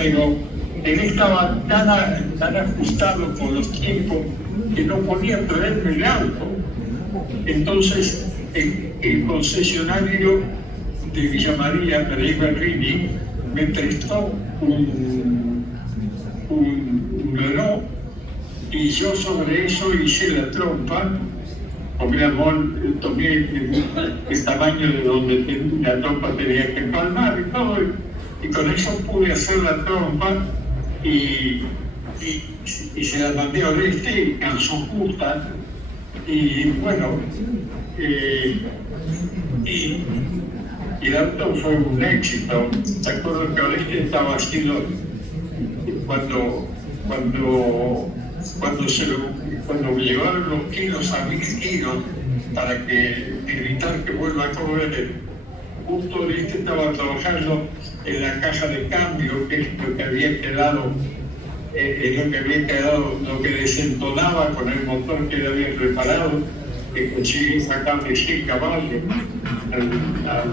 pero él estaba tan ajustado con los tiempos que no podía traerme el auto. Entonces, el concesionario de Villa María, Pérez Berrini, me prestó un Renault y yo sobre eso hice la trompa. Tomé el tamaño de donde la trompa tenía que empalmar y todo, y con eso pude hacer la trompa y se la mandé a Oreste y calzó justa. Y bueno, y el auto fue un éxito. ¿Te acuerdas que Oreste estaba haciendo cuando llevaron los kilos a 1000 kilos para evitar que vuelva a correr? Justo Oreste estaba trabajando en la caja de cambio, que es lo que había quedado, lo que desentonaba con el motor que le había preparado, que conseguí sacarle 100 caballos al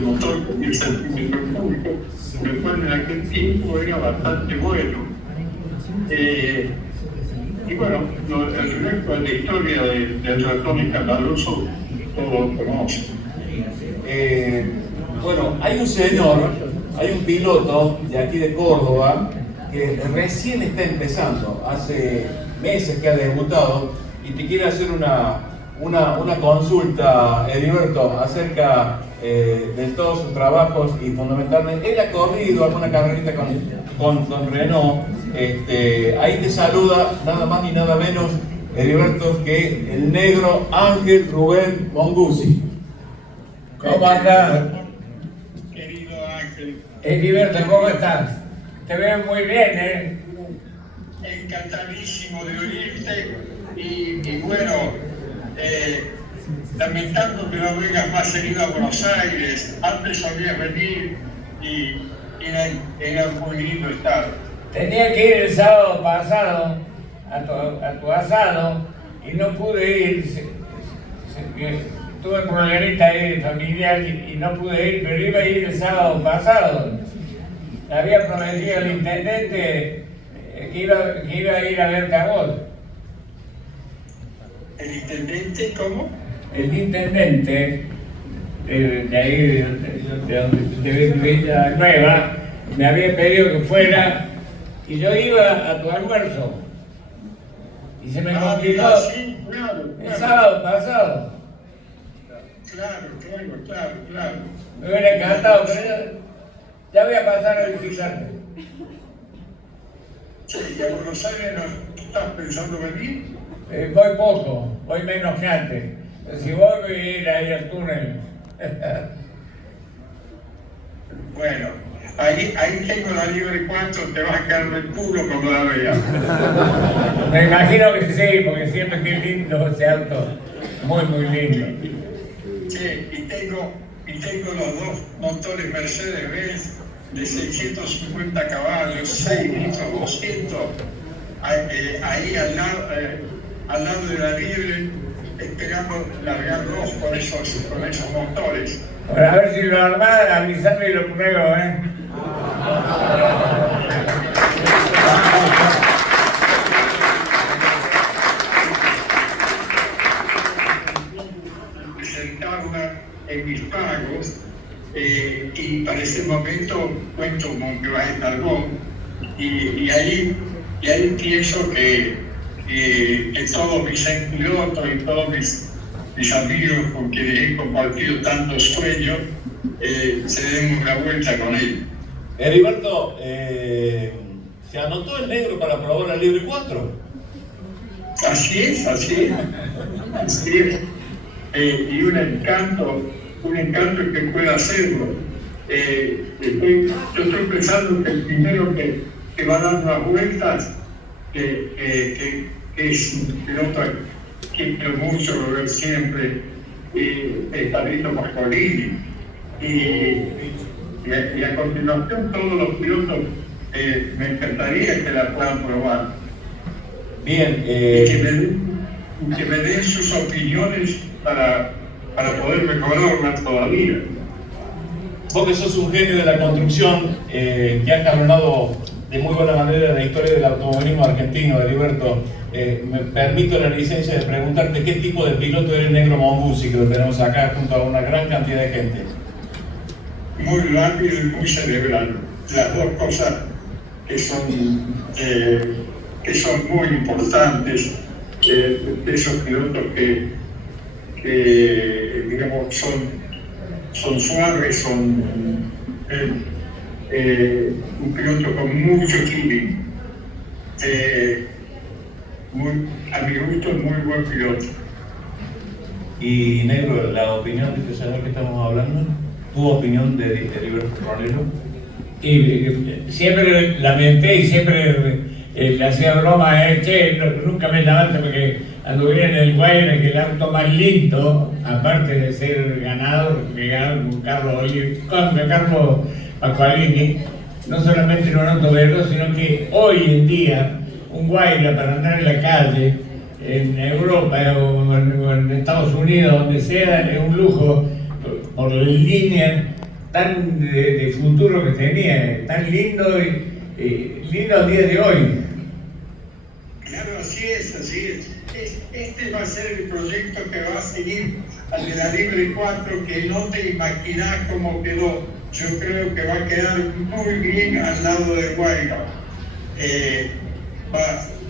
motor con 10 centímetros cúbicos, lo cual en aquel tiempo era bastante bueno. Y bueno, el resto de la historia del ratón escandaloso, todo lo conocen. Bueno, hay un señor, hay un piloto de aquí de Córdoba que recién está empezando, hace meses que ha debutado y te quiere hacer una consulta, Heriberto, acerca de todos sus trabajos y fundamentalmente él ha corrido alguna carrerita con Renault. Ahí te saluda nada más ni nada menos, Heriberto, que el negro Ángel Rubén Monguzzi. ¿Cómo andás? Querido Ángel. Heriberto, ¿cómo estás? Te veo muy bien, Encantadísimo de oírte y bueno, lamentando que no vengas más seguido a Buenos Aires. Antes solías venir y era muy lindo estar. Tenía que ir el sábado pasado a tu asado y no pude ir. Tuve un problemita ahí familiar y no pude ir, pero iba a ir el sábado pasado. Había prometido al intendente que iba a ir a verte a vos. ¿El intendente cómo? El intendente de ahí, de Villa Nueva, me había pedido que fuera y yo iba a tu almuerzo. Y se me complicó Sí, claro. el sábado pasado. Claro. Me hubiera encantado, pero ya voy a pasar a visitarte. Sí, ¿y a Buenos Aires no estás pensando venir? Voy poco, voy menos que antes. Si voy a ir ahí al túnel. Bueno, ahí tengo la libre 4, te vas a caer del culo cuando la veas. Me imagino que sí, porque siempre que es lindo ese auto. Muy lindo. Sí, y tengo los dos motores Mercedes-Benz de 650 caballos, 6 litros 200, ahí al lado de la libre, esperando largarlos con esos motores. Bueno, a ver si lo armás, avisame y lo pruebo, Presentarla en mis pagos y para ese momento cuento con que va a estar vos y ahí pienso que todos mis pilotos y todos mis amigos con quienes he compartido tantos sueños se den una vuelta con él. Heriberto, ¿se anotó el negro para probar la libre 4? Así es. Y un encanto que pueda hacerlo. Yo estoy pensando que el primero que va a dar las vueltas, que es un piloto que quiero mucho, lo veo siempre, es Carlito Pascolini. Y a continuación todos los pilotos me encantaría que la puedan probar. Bien, Y que me den sus opiniones para poder mejorarla todavía. Vos que sos un genio de la construcción, que has jalonado de muy buena manera la historia del automovilismo argentino, Heriberto, me permito la licencia de preguntarte qué tipo de piloto eres Negro Monguzi, que lo tenemos acá junto a una gran cantidad de gente. Muy rápido y muy cerebral. Las dos cosas que son muy importantes, de esos pilotos que digamos, son suaves, son un piloto con mucho feeling. A mi gusto, muy buen piloto. Y Negro, la opinión de este señor que estamos hablando, ¿tu opinión de Heriberto Ronero? Y siempre lamenté y siempre le hacía broma a él, che, nunca me levanto porque anduve en el Guaira, que el auto más lindo, aparte de ser ganador, que ganó con Carlos Pasqualini, no solamente en un auto veloz, sino que hoy en día un Guaira para andar en la calle, en Europa o en Estados Unidos, donde sea, es un lujo por la línea tan de futuro que tenía, tan lindo y lindo al día de hoy. Claro, así es, así es. Este va a ser el proyecto que va a seguir al de la Libre 4, que no te imaginás cómo quedó. Yo creo que va a quedar muy bien al lado de Guaira.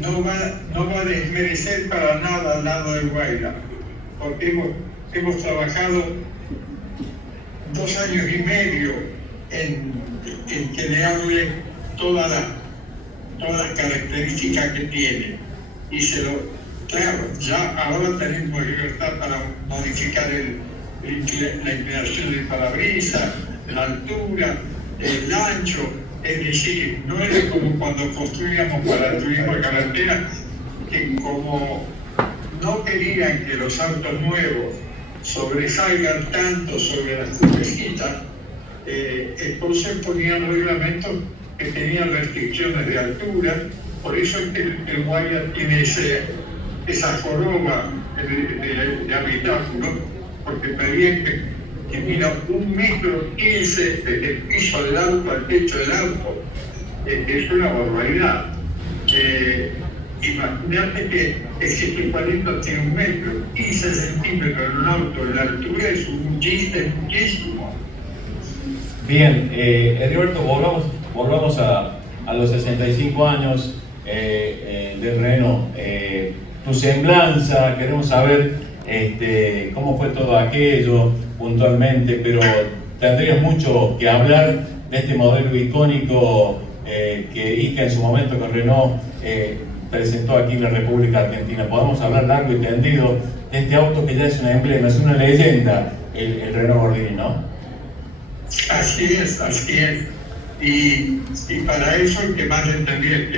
No va a desmerecer para nada al lado de Guaira, porque hemos trabajado 2 años y medio en generarle todas las características que tiene. Y claro, ya ahora tenemos libertad para modificar la inclinación del parabrisas, la altura, el ancho. Es decir, no es como cuando construíamos para el turismo de carretera, que como no querían que los autos nuevos sobresalgan tanto sobre las curvecitas, entonces ponían reglamentos que tenían restricciones de altura. Por eso es que el Guaira tiene esa joroba de habitáculo, porque pedían que mira 1,15 metros desde el piso del auto al techo del auto. Es una barbaridad. Imagínate que el 740 tiene 1 metro, 15 centímetros en un auto, la altura es un chiste muchísimo. Bien, Heriberto, volvamos a los 65 años de Renault. Tu semblanza, queremos saber cómo fue todo aquello puntualmente, pero tendrías mucho que hablar de este modelo icónico que Ica en su momento con Renault presentó aquí en la República Argentina. Podemos hablar largo y tendido de este auto que ya es un emblema, es una leyenda, el Renault Gordini, ¿no? Así es, así es. Y para eso el que más le tendría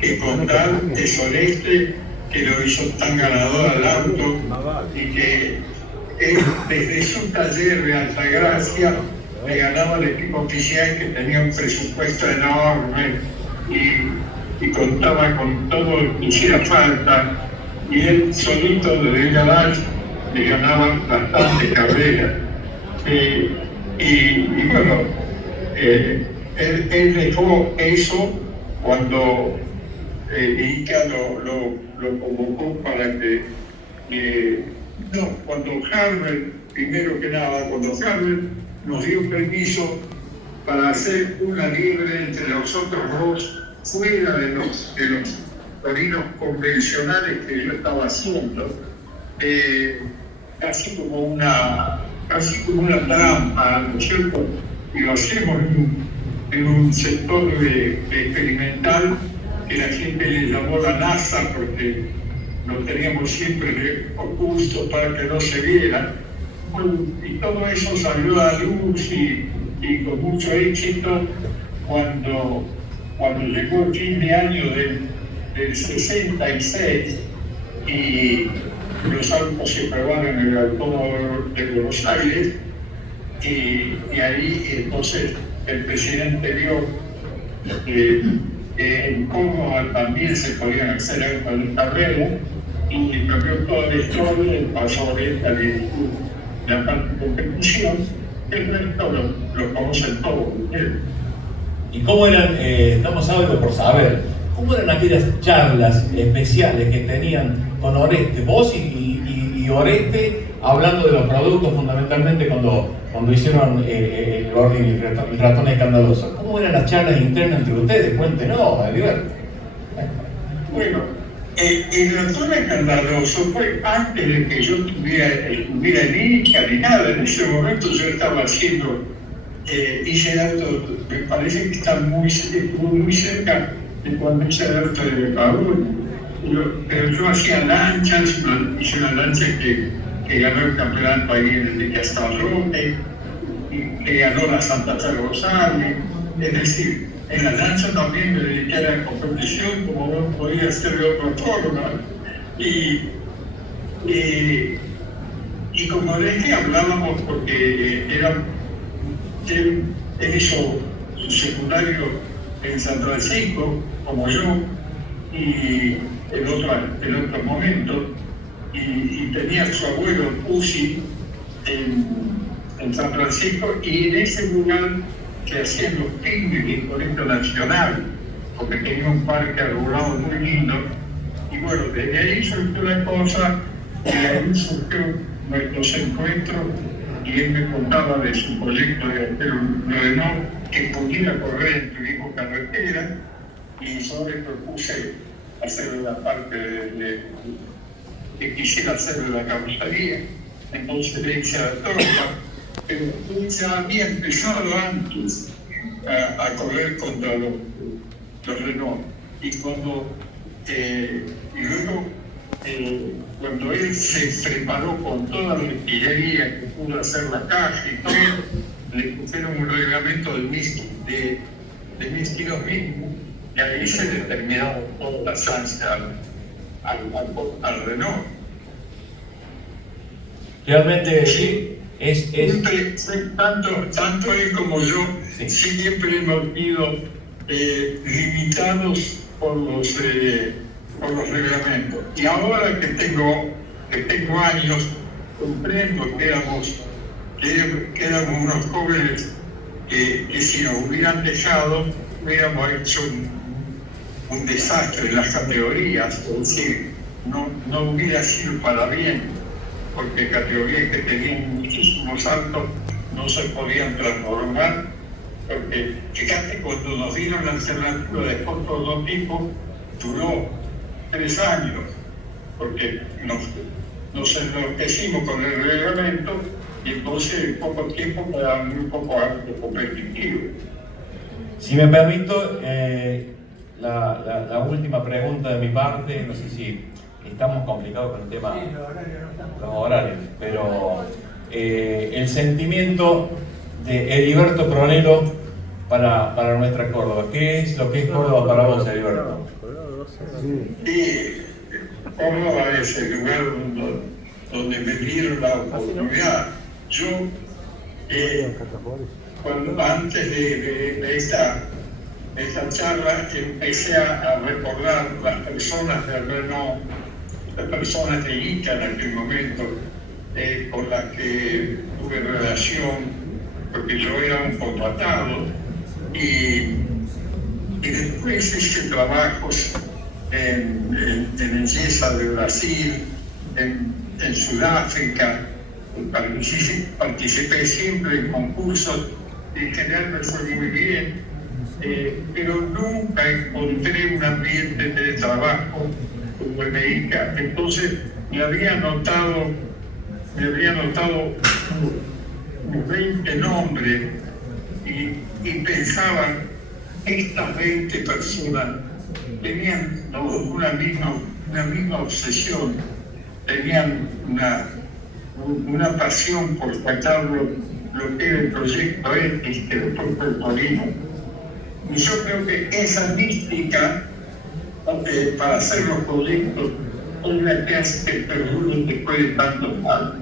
que contar es Oreste, que lo hizo tan ganador al auto y que desde su taller de Altagracia le ganaba al equipo oficial, que tenía un presupuesto enorme y contaba con todo lo que hiciera falta, y él solito desde el garage le ganaba bastante carreras. Y bueno, él dejó eso cuando Ica lo convocó para cuando Harvard, primero que nada, cuando Harvard nos dio permiso para hacer una libre entre los otros dos, fuera de los torinos convencionales que yo estaba haciendo, casi como una trampa, ¿no es cierto? Y lo hacemos en un sector experimental que la gente le llamó la NASA, porque lo teníamos siempre oculto para que no se viera. Y todo eso salió a la luz y con mucho éxito cuando llegó el fin de año del 66 y los autos se probaron en el Autódromo de Buenos Aires, y ahí entonces el presidente vio que en Córdoba también se podían hacer autos de carrera, y cambió toda la historia y pasó a la parte de competición. el resto lo conocen todos. ¿Y cómo eran, estamos algo por saber, cómo eran aquellas charlas especiales que tenían con Oreste, vos y Oreste, hablando de los productos fundamentalmente cuando hicieron el Gordi y el ratón escandaloso? ¿Cómo eran las charlas internas entre ustedes? Cuéntenos, Heriberto. Bueno, el ratón escandaloso fue antes de que yo estuviera en ICA ni nada. En ese momento yo estaba haciendo, hice el auto, me parece que está muy cerca de cuando hice el auto de Paul. Pero yo hacía lanchas, hice una lancha que ganó el campeonato ahí en el Castalrote, que ganó la Santa Fe Rosario. Es decir, en la lancha también me dediqué a la competición, como no podía ser de otra forma. Y como dije, hablábamos porque él hizo su secundario en San Francisco, como yo, y en otro momento, y tenía a su abuelo Pusi en San Francisco, y en ese lugar que hacían los picnics del Colegio Nacional, porque tenía un parque arbolado muy lindo, y bueno, desde ahí surgió la cosa, y ahí surgió nuestros encuentros, y él me contaba de su proyecto de hacer un Renault que pudiera correr en turismo carretera, y yo le propuse hacer la parte que quisiera hacer de la carrocería. Entonces le hice la torta, pero él ya había empezado antes a correr contra los Renault. Y luego, cuando él se preparó con toda la artillería que pudo hacer la caja y todo, le pusieron un reglamento de 1000 kilos mínimo, y ahí se determinó toda la chance al Renault. Realmente sí, Siempre, tanto él como yo, sí, siempre hemos sido limitados por los reglamentos. Y ahora que tengo años, comprendo que éramos unos jóvenes que si nos hubieran dejado, hubiéramos hecho un desastre en las categorías, es decir, no hubiera sido para bien, porque categorías que tenían muchísimos saltos no se podían transformar, porque fíjate, cuando nos dieron la alternativa de prototipo, duró 3 años, porque nos enloquecimos con el reglamento y entonces en poco tiempo quedaba muy poco alto competitivo. Si me permito, la última pregunta de mi parte, no sé si estamos complicados con el tema de los horarios, pero el sentimiento de Heriberto Pronero para nuestra Córdoba. ¿Qué es lo que es Córdoba para vos, Heriberto? Sí, Córdoba es el lugar donde me dieron la oportunidad. Yo, antes de esta charla, empecé a recordar las personas de Renault, las personas de ICA en aquel momento, con las que tuve relación, porque yo era un contratado, y después hice trabajos en Belleza de Brasil, en Sudáfrica, participé siempre en concursos, en general me fue muy bien, pero nunca encontré un ambiente de trabajo como en ICA. Entonces me había notado unos 20 nombres y pensaba, estas 20 personas tenían una misma obsesión, tenían una pasión por sacar lo que era el proyecto X, que después fue el Torino. Y yo creo que esa mística para hacer los proyectos es la que hace que perduren después de tantos años.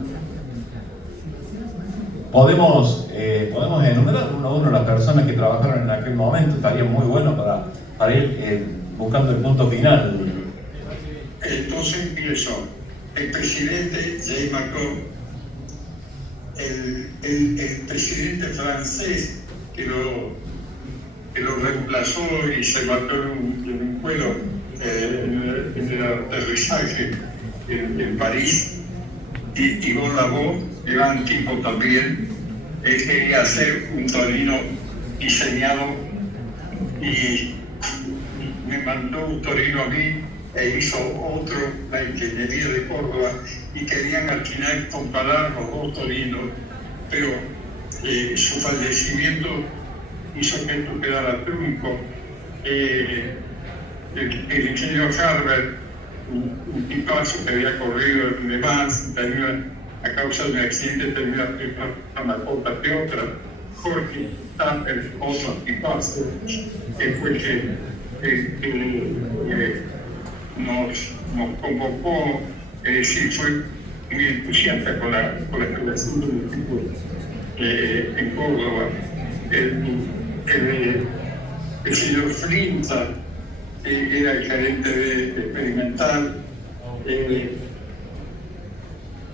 Podemos enumerar uno a uno las personas que trabajaron en aquel momento. Estaría muy bueno para ir buscando el punto final. Entonces empiezo. El presidente Jay Macron, el presidente francés que lo reemplazó y se mató en un vuelo en el aterrizaje en París, y Bon Lavaux, gran tipo también, quería hacer un torino diseñado y me mandó un torino a mí e hizo otro, la ingeniería de Córdoba, y querían al final comparar los dos torinos, pero su fallecimiento hizo que esto quedara trunco. El ingeniero Harvard, un tipazo que había corrido en Le Mans, a causa de un accidente terminó una corta que otra. Jorge Tapper, otro tipazo, que fue que nos convocó, fue muy entusiasta con la creación del equipo en Córdoba. El señor Flinta era el gerente de experimental,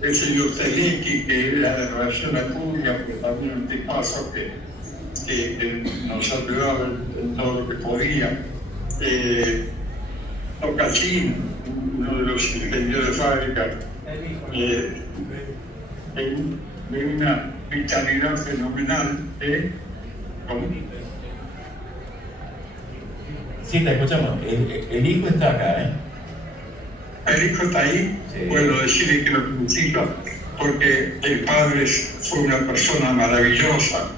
el señor Telecki, que era de relación pública, pero también un tipazo que nos ayudaba en todo lo que podía. Tocachín, uno de los ingenieros de fábrica, de una vitalidad fenomenal. Sí, te escuchamos. El hijo está acá, ¿eh? El hijo está ahí. Sí. Bueno, decirle que lo felicito porque el padre fue una persona maravillosa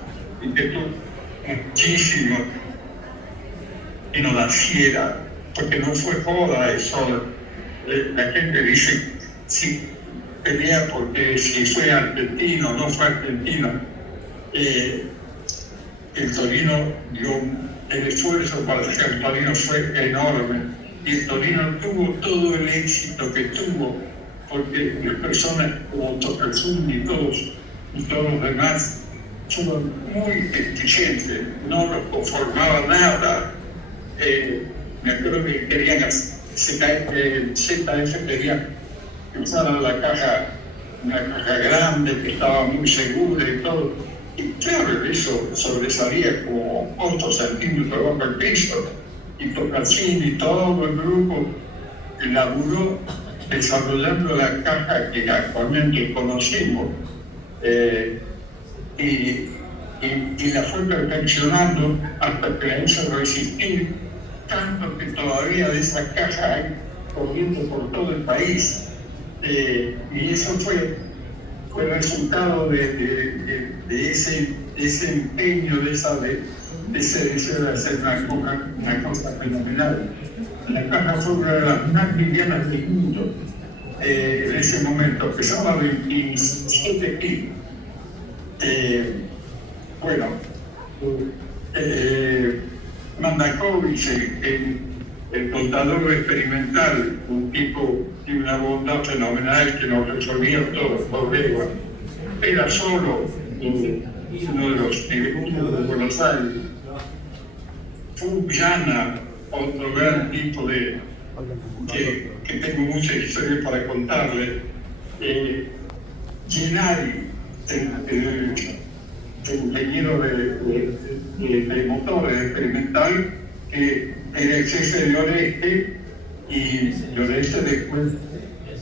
y que tuvo muchísimo y no la fiera, porque no fue joda eso. La gente dice, sí, pelea porque si fue argentino o no fue argentino. El Torino dio el esfuerzo para hacer el Torino fue enorme, y el Torino tuvo todo el éxito que tuvo, porque las personas como Tocarzún y todos los demás fueron muy exigentes, no los conformaba nada. Me acuerdo que querían ZF quería que usaran una caja grande, que estaba muy segura y todo. Y claro, eso sobresalía como 8 centímetros bajo el piso. Y Tocarzín y todo el grupo elaboró desarrollando la caja que actualmente conocemos. Y la fue perfeccionando hasta que la hizo resistir, tanto que todavía de esa caja hay corriendo por todo el país. Y eso fue resultado de ese empeño, de ese deseo de hacer una cosa fenomenal. La caja fue una de las más livianas del mundo en ese momento, pesaba 27 kilos. Bueno, Mandakovich, el contador experimental, un tipo de una bondad fenomenal que nos resolvía todos los problemas, era solo uno de los directivos de Buenos Aires. Fujana, otro gran tipo que tengo mucha historia para contarle. Gennari, el ingeniero de motores experimental, que era el jefe de Oreste, y Oreste después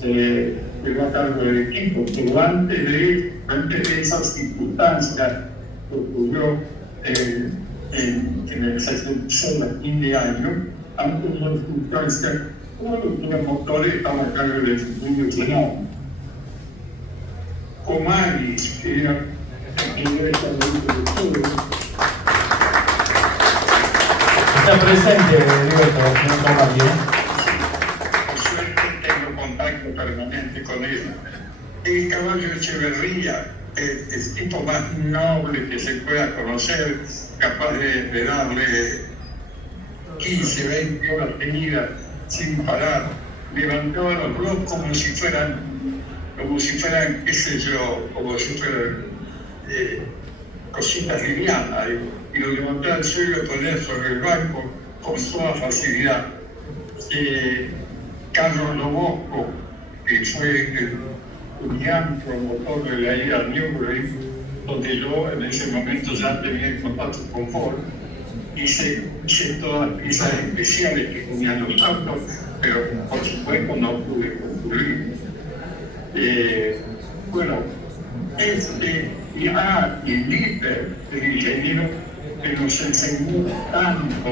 quedó a cargo del equipo. Pero antes de esas circunstancias que ocurrió en el 66, a fin de año, antes de las circunstancias, todos los motores estaban a cargo del estudio Senado. Comanis, que era está presente, Roberto, no toma bien. Por suerte tengo contacto permanente con él. El caballo Echeverría, el tipo más noble que se pueda conocer, capaz de darle 15, 20 horas seguidas sin parar, levantaba los bloques como si fueran, qué sé yo, como si fueran cositas livianas, y lo levantaba al suelo y lo ponía sobre el banco con toda facilidad. Carlos Lobosco, que fue un gran promotor de la ida a Newbury, donde yo en ese momento ya tenía contacto con Ford. Hice todas las piezas especiales que tenían los autos, pero por supuesto no pude concluir. Bueno, y Lippert, el ingeniero que nos enseñó tanto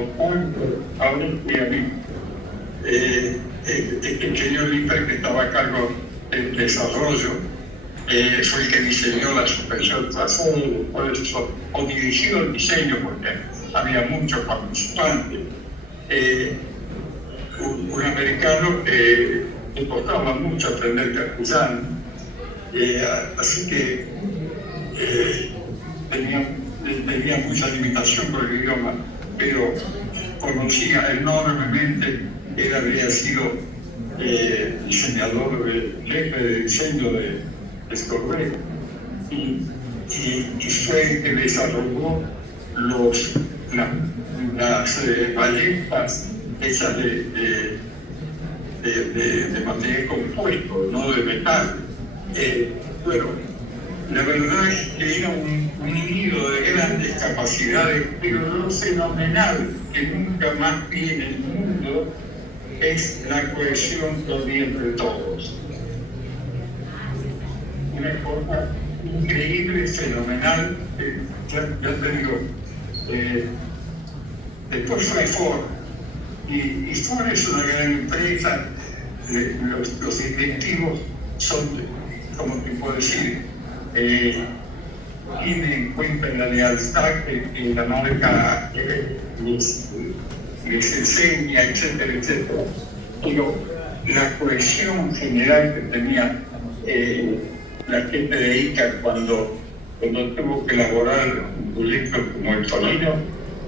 a usted y a mí, el ingeniero Lippert, que estaba a cargo del desarrollo, fue el que diseñó la suspensión trasera, o dirigió el diseño, porque había muchos participantes. Un americano que le costaba mucho aprender castellano, así que tenía mucha limitación por el idioma, pero conocía enormemente. Él había sido diseñador, jefe de diseño de Scorbé, y fue el que desarrolló las balletas hechas de material compuesto, no de metal. Bueno, la verdad es que era un nido de grandes capacidades, pero lo fenomenal que nunca más vi en el mundo es la cohesión que había entre todos. Una cosa increíble, fenomenal, ya te digo. Después fue Ford, y Ford es una gran empresa. Los directivos son, como te puedo decir, tienen en cuenta la lealtad que la marca les enseña, etcétera, etcétera. Pero la cohesión general que tenía la gente de ICA cuando tuvo que elaborar un proyecto como el Torino,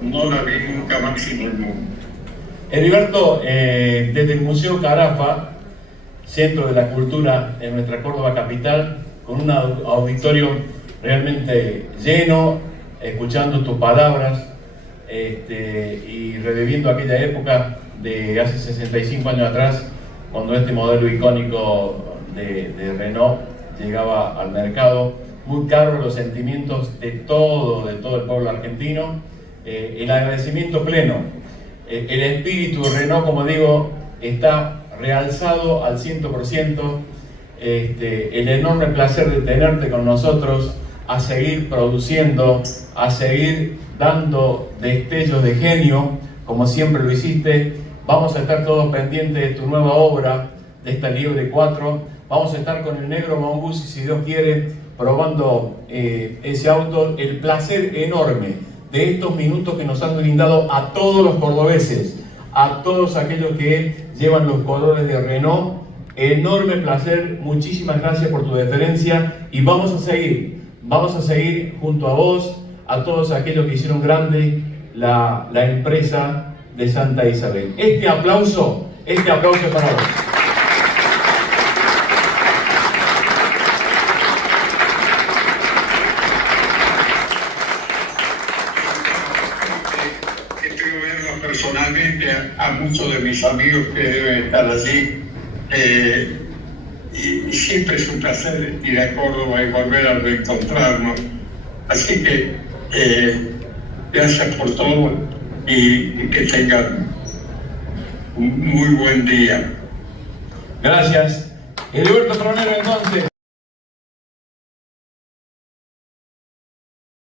no la vi nunca más en el mundo. Heriberto, desde el Museo Carafa, Centro de la Cultura en nuestra Córdoba capital, con un auditorio realmente lleno, escuchando tus palabras y reviviendo aquella época de hace 65 años atrás, cuando este modelo icónico de Renault llegaba al mercado. Muy caro los sentimientos de todo el pueblo argentino, el agradecimiento pleno, el espíritu de Renault, como digo, está realzado al 100%, el enorme placer de tenerte con nosotros, a seguir produciendo, a seguir dando destellos de genio, como siempre lo hiciste. Vamos a estar todos pendientes de tu nueva obra, de esta Liebre 4, vamos a estar con el negro Mongusi, si Dios quiere, probando ese auto. El placer enorme de estos minutos que nos han brindado a todos los cordobeses, a todos aquellos que llevan los colores de Renault. Enorme placer, muchísimas gracias por tu deferencia, y vamos a seguir junto a vos, a todos aquellos que hicieron grande la empresa de Santa Isabel. Este aplauso es para vos. Personalmente a muchos de mis amigos que deben estar allí, y siempre es un placer ir a Córdoba y volver a reencontrarnos. Así que gracias por todo y que tengan un muy buen día. Gracias. Heriberto Tronero, entonces.